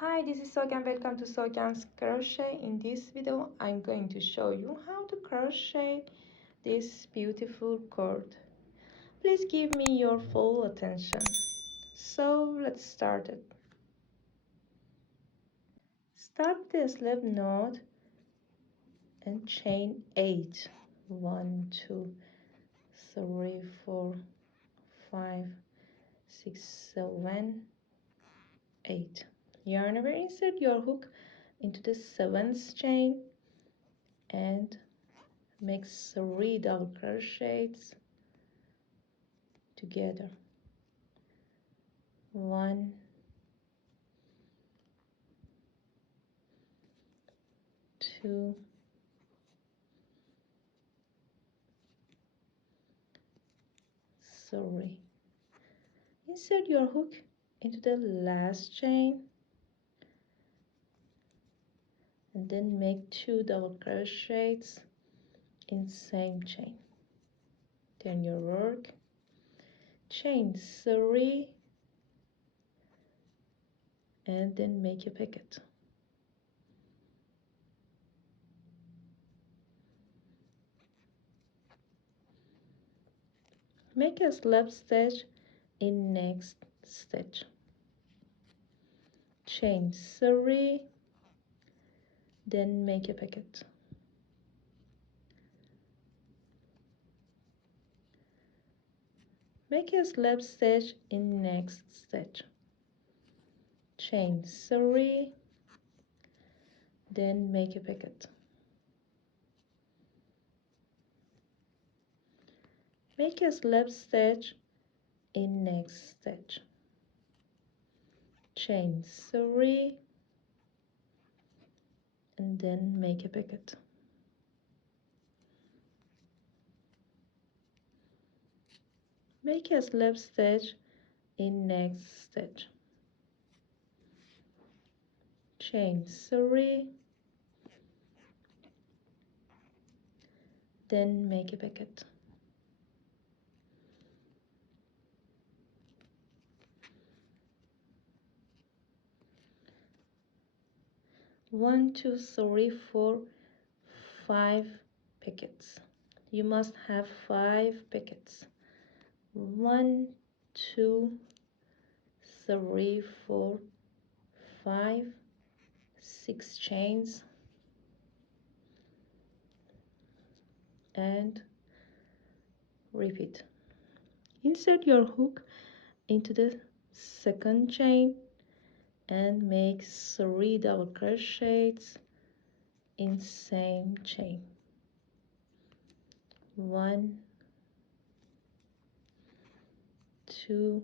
Hi, this is Sogan. Welcome to Sogan's Crochet. In this video, I'm going to show you how to crochet this beautiful cord. Please give me your full attention. So let's start it. Start the slip knot and chain 8. 1, 2, 3, 4, 5, 6, 7, 8. Yarn over, insert your hook into the 7th chain and make 3 double crochets together. 1, 2, 3. Insert your hook into the last chain and then make 2 double crochets in same chain. Turn your work, chain 3 and then make a pocket. Make a slip stitch in next stitch. Chain 3, then make a pocket. Make a slip stitch in next stitch. Chain 3, then make a pocket. Make a slip stitch in next stitch. Chain 3 and then make a pocket. Make a slip stitch in next stitch. Chain 3, then make a pocket. One, two, three, 4, 5 pockets. You must have 5 pockets. 1, 2, 3, 4, 5, 6 chains and repeat. Insert your hook into the second chain and make 3 double crochets in same chain. 1, 2,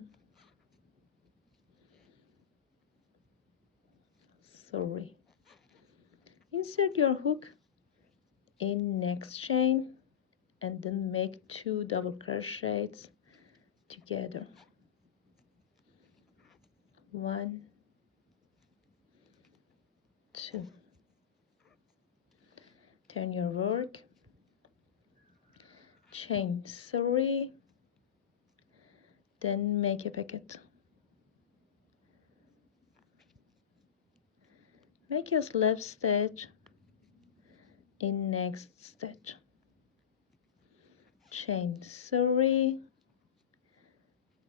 3. Insert your hook in next chain and then make 2 double crochets together. 1, 2. Turn your work, chain 3, then make a pocket. Make a slip stitch in next stitch. Chain 3,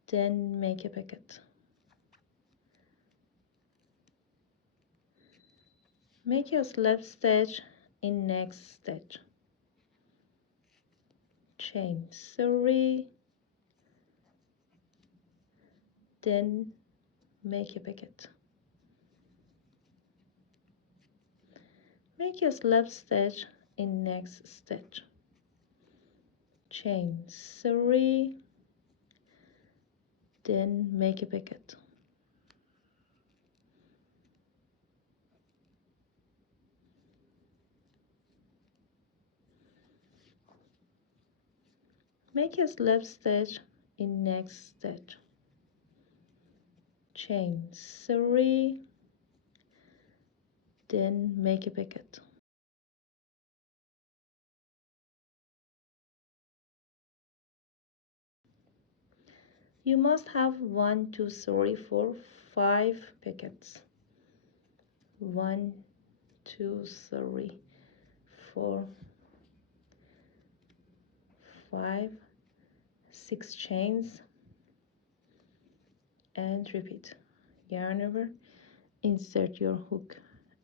then make a pocket. Make a slip stitch in next stitch. Chain 3, then make a pocket. Make a slip stitch in next stitch. Chain 3, then make a pocket. Make a slip stitch in next stitch. Chain 3, then make a pocket. You must have 1, 2, 3, 4, 5 pockets. 1 2 3 4 5 6 chains and repeat. Yarn over, insert your hook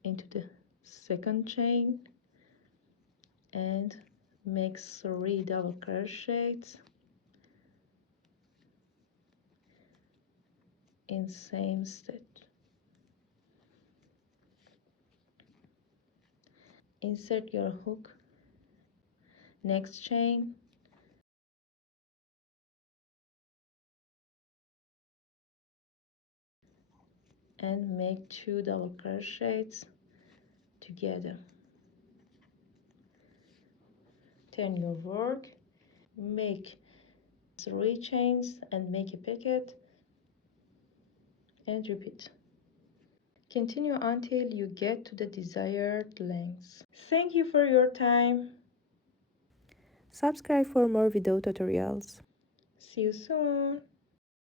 into the second chain and make 3 double crochets in same stitch. Insert your hook, next chain, and make 2 double crochets together. Turn your work, make 3 chains and make a pocket and repeat. Continue until you get to the desired length. Thank you for your time. Subscribe for more video tutorials. See you soon.